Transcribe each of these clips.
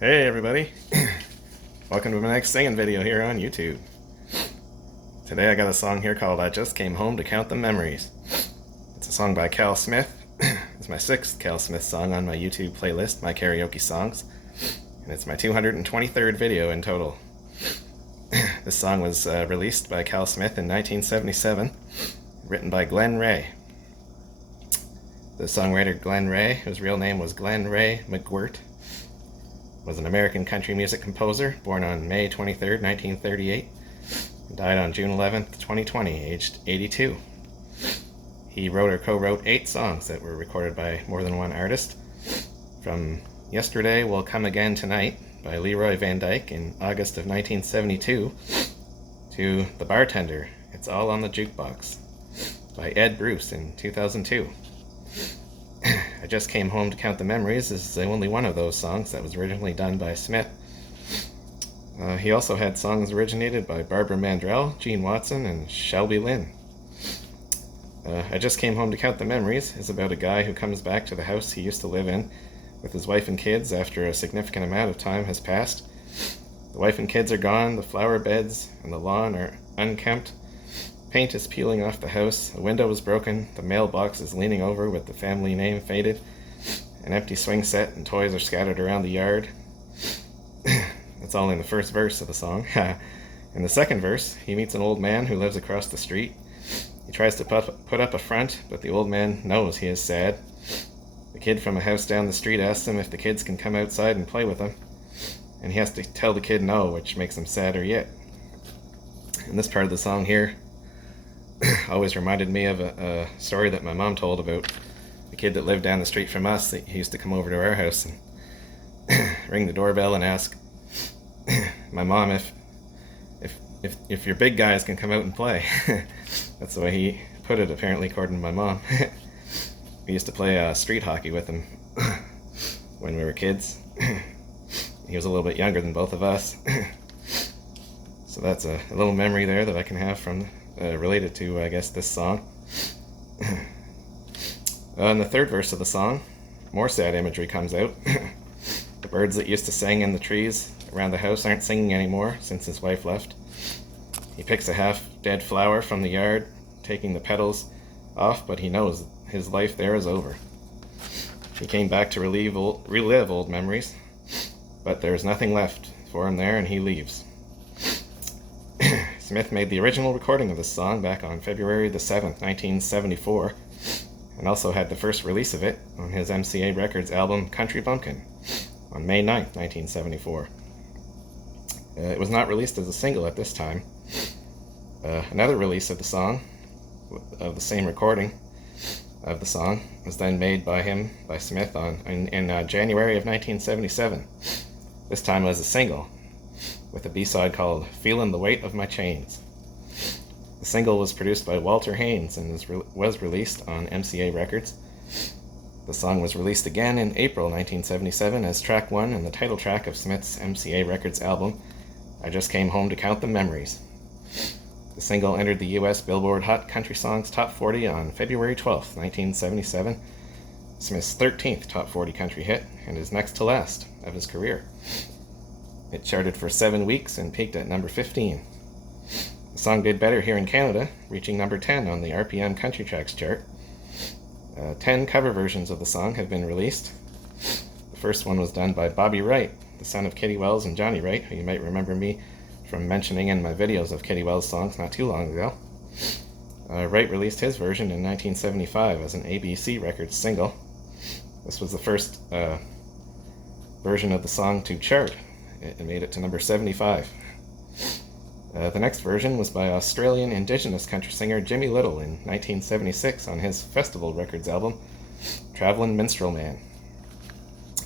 Hey everybody, welcome to my next singing video here on YouTube. Today I got a song here called I Just Came Home to Count the Memories. It's a song by Cal Smith. It's my 6th Cal Smith song on my YouTube playlist, My Karaoke Songs, and it's my 223rd video in total. This song was released by Cal Smith in 1977, written by Glenn Ray. The songwriter Glenn Ray, whose real name was Glenn Ray McGirt, was an American country music composer born on May 23, 1938, and died on June 11, 2020, aged 82. He wrote or co-wrote 8 songs that were recorded by more than one artist, from Yesterday Will Come Again Tonight by Leroy Van Dyke in August of 1972 to The Bartender, It's All on the Jukebox by Ed Bruce in 2002. I Just Came Home to Count the Memories is the only one of those songs that was originally done by Smith. He also had songs originated by Barbara Mandrell, Gene Watson, and Shelby Lynne. I Just Came Home to Count the Memories is about a guy who comes back to the house he used to live in with his wife and kids after a significant amount of time has passed. The wife and kids are gone, the flower beds and the lawn are unkempt. Paint is peeling off the house, a window is broken, the mailbox is leaning over with the family name faded, an empty swing set and toys are scattered around the yard. That's all in the first verse of the song. In the second verse, he meets an old man who lives across the street. He tries to put up a front, but the old man knows he is sad. The kid from a house down the street asks him if the kids can come outside and play with him, and he has to tell the kid no, which makes him sadder yet. And this part of the song here always reminded me of a story that my mom told about the kid that lived down the street from us. He used to come over to our house and ring the doorbell and ask my mom if your big guys can come out and play. That's the way he put it, apparently, according to my mom. We used to play street hockey with him when we were kids. He was a little bit younger than both of us. So that's a little memory there that I can have from related to, I guess, this song. In the third verse of the song, more sad imagery comes out. The birds that used to sing in the trees around the house aren't singing anymore since his wife left. He picks a half-dead flower from the yard, taking the petals off, but he knows his life there is over. He came back to relive old memories, but there's nothing left for him there, and he leaves. Smith made the original recording of this song back on February the 7th, 1974, and also had the first release of it on his MCA Records album Country Bumpkin on May 9th, 1974. It was not released as a single at this time. Another release of the song, of the same recording of the song, was then made by Smith in January of 1977. This time as a single, with a B-side called Feelin' the Weight of My Chains. The single was produced by Walter Haynes and was released on MCA Records. The song was released again in April 1977 as track 1 and the title track of Smith's MCA Records album, I Just Came Home to Count the Memories. The single entered the US Billboard Hot Country Songs Top 40 on February 12, 1977, Smith's 13th Top 40 country hit and his next to last of his career. It charted for 7 weeks and peaked at number 15. The song did better here in Canada, reaching number 10 on the RPM Country Tracks chart. 10 cover versions of the song have been released. The first one was done by Bobby Wright, the son of Kitty Wells and Johnny Wright, who you might remember me from mentioning in my videos of Kitty Wells songs not too long ago. Wright released his version in 1975 as an ABC Records single. This was the first version of the song to chart. It made it to number 75. The next version was by Australian Indigenous country singer Jimmy Little in 1976 on his Festival Records album, Travelin' Minstrel Man.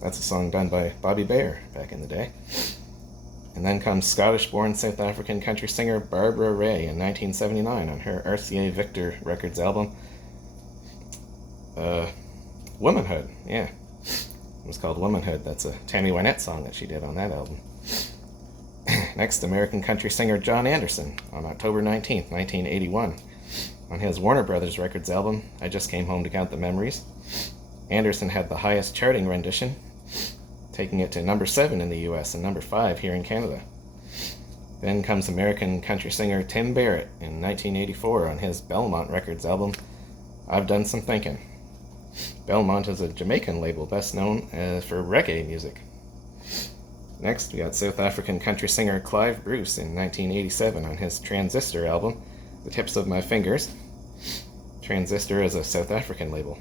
That's a song done by Bobby Bayer back in the day. And then comes Scottish-born South African country singer Barbara Ray in 1979 on her RCA Victor Records album, Womanhood. Yeah. It was called Womanhood. That's a Tammy Wynette song that she did on that album. Next, American country singer John Anderson on October 19th, 1981, on his Warner Brothers Records album, I Just Came Home to Count the Memories. Anderson had the highest charting rendition, taking it to number 7 in the US and number 5 here in Canada. Then comes American country singer Tim Barrett in 1984 on his Belmont Records album, I've Done Some Thinking. Belmont is a Jamaican label best known for reggae music. Next, we got South African country singer Clive Bruce in 1987 on his Transistor album, The Tips of My Fingers. Transistor is a South African label.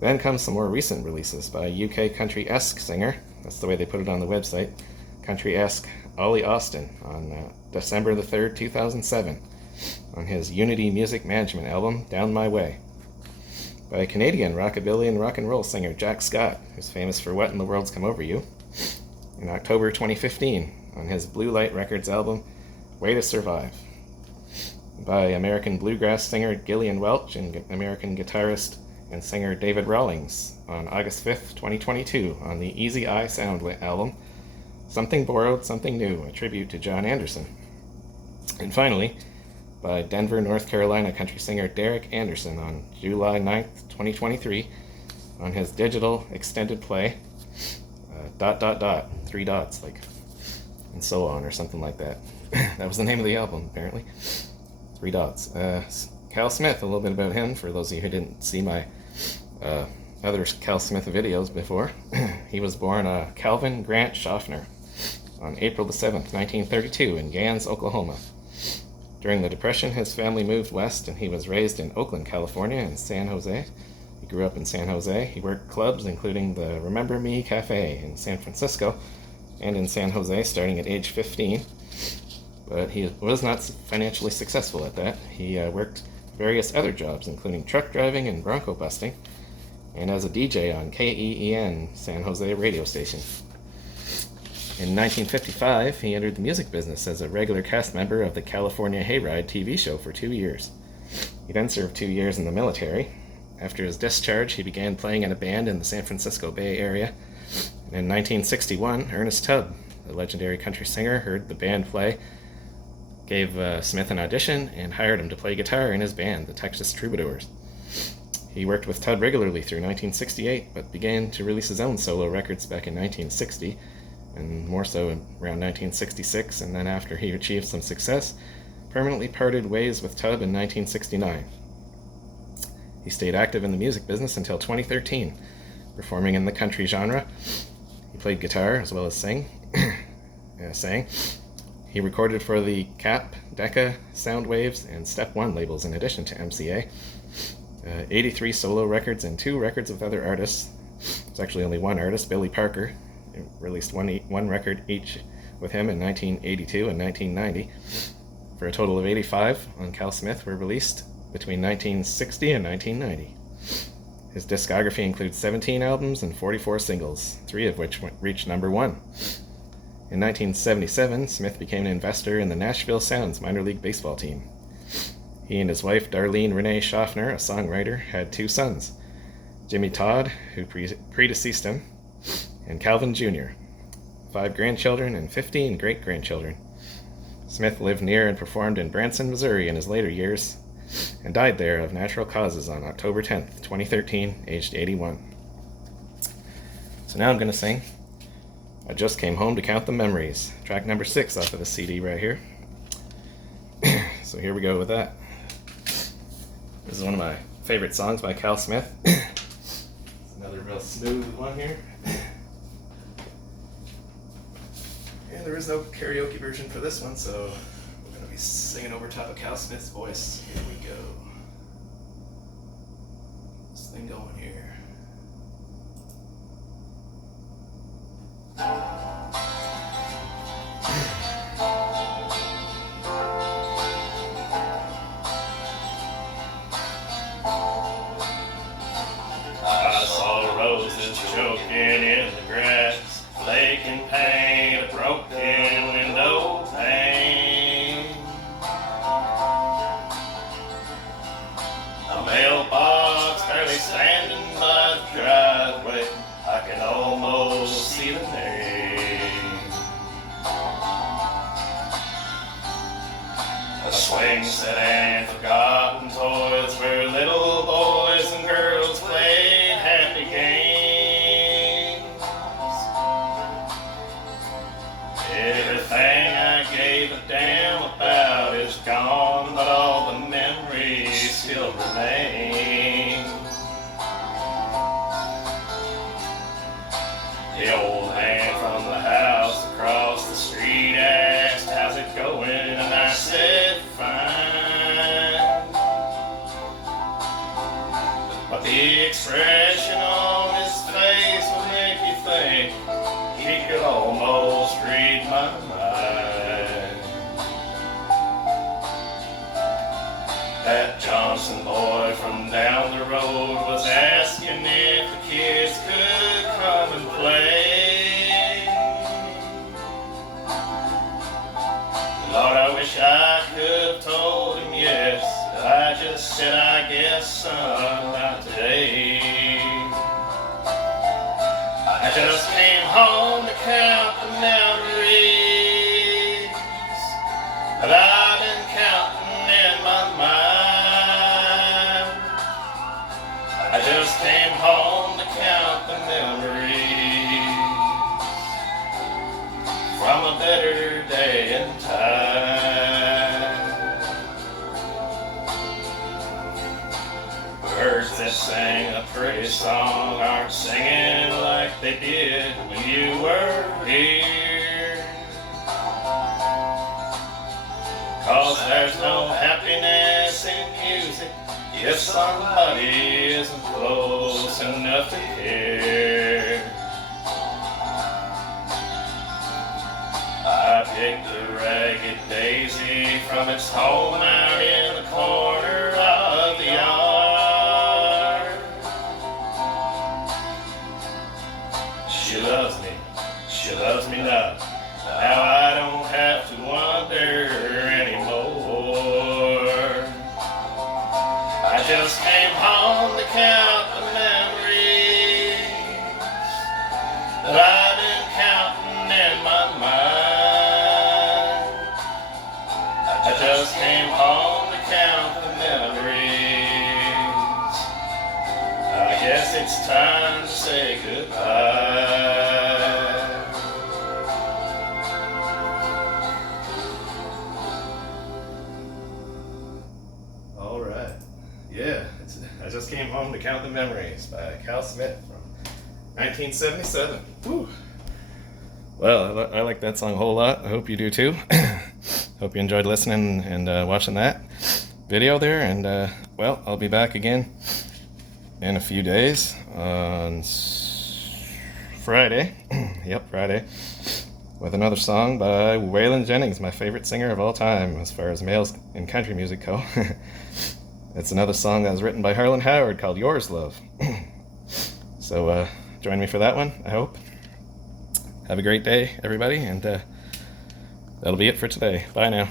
Then comes some more recent releases by UK country-esque singer, that's the way they put it on the website, country-esque Ollie Austin on December the 3rd, 2007, on his Unity Music Management album, Down My Way. By Canadian rockabilly and rock and roll singer Jack Scott, who's famous for What in the World's Come Over You, in October 2015 on his Blue Light Records album, Way to Survive. By American bluegrass singer Gillian Welch and American guitarist and singer David Rawlings on August 5th, 2022 on the Easy Eye Sound album, Something Borrowed, Something New, a tribute to John Anderson. And finally, by Denver, North Carolina country singer Derek Anderson on July 9th, 2023 on his digital extended play, ... 3 dots, like, and so on, or something like that. That was the name of the album, apparently. 3 dots. Cal Smith, a little bit about him, for those of you who didn't see my other Cal Smith videos before. He was born Calvin Grant Schaffner on April the 7th, 1932 in Gans, Oklahoma. During the Depression, his family moved west, and he was raised in Oakland, California, and San Jose. He grew up in San Jose. He worked clubs, including the Remember Me Cafe in San Francisco and in San Jose, starting at age 15. But he was not financially successful at that. He worked various other jobs, including truck driving and bronco busting, and as a DJ on KEEN San Jose radio station. In 1955, he entered the music business as a regular cast member of the California Hayride TV show for 2 years. He then served 2 years in the military. After his discharge, he began playing in a band in the San Francisco Bay Area. And in 1961, Ernest Tubb, the legendary country singer, heard the band play, gave Smith an audition, and hired him to play guitar in his band, the Texas Troubadours. He worked with Tubb regularly through 1968, but began to release his own solo records back in 1960, and more so around 1966, and then after he achieved some success, permanently parted ways with Tubb in 1969. He stayed active in the music business until 2013, performing in the country genre. He played guitar as well as sang. He recorded for the Cap, Decca, Soundwaves, and Step One labels in addition to MCA. 83 solo records and 2 records with other artists. It's actually only one artist, Billy Parker. He released one record each with him in 1982 and 1990. For a total of 85 on Cal Smith were released between 1960 and 1990. His discography includes 17 albums and 44 singles, 3 of which reached number 1. In 1977, Smith became an investor in the Nashville Sounds minor league baseball team. He and his wife, Darlene Renee Schaffner, a songwriter, had 2 sons, Jimmy Todd, who predeceased him, and Calvin Jr., 5 grandchildren and 15 great-grandchildren. Smith lived near and performed in Branson, Missouri in his later years, and died there of natural causes on October 10th, 2013, aged 81. So now I'm going to sing I Just Came Home to Count the Memories, track number 6 off of the CD right here. So here we go with that. This is one of my favorite songs by Cal Smith. It's another real smooth one here. And there is no karaoke version for this one, so we're going to be singing over top of Cal Smith's voice. Here we go. This thing going here. I saw roses choking in the grass, flaking paint, a broken window pane. A mailbox barely standing by the driveway, I can almost see the name. A swing set and forgotten toys where little boys and girls played happy games. gone, but all the memories still remain. The old man from the house across the street asked, "How's it going?" And I said, "Fine." But the expression on his face would make you think he could almost read my mind. That Johnson boy from down the road was asking if the kids could come and play. Lord, I wish I could have told him yes. I just said, "I guess, son, not today." I just came home to count the memories that I've been counting in my mind. I just came home to count the memories from a better day and time. Birds that sang a pretty song aren't singing like they did when you were here. 'Cause there's no happiness in music if somebody isn't close enough to hear. I picked a ragged daisy from its home out in the corner of the yard. She loves me not. Now I don't have to wonder anymore. I just came home to count the memories that I've been counting in my mind. I just came home to count the memories. I guess it's time to say goodbye. All right. Yeah, I just came home to count the memories by Cal Smith from 1977. Woo. Well, I like that song a whole lot. I hope you do too. Hope you enjoyed listening and watching that video there. And well, I'll be back again in a few days on Friday. Yep, Friday. With another song by Waylon Jennings, my favorite singer of all time as far as males in country music go. It's another song that was written by Harlan Howard called Yours Love. So join me for that one, I hope. Have a great day, everybody, and that'll be it for today. Bye now.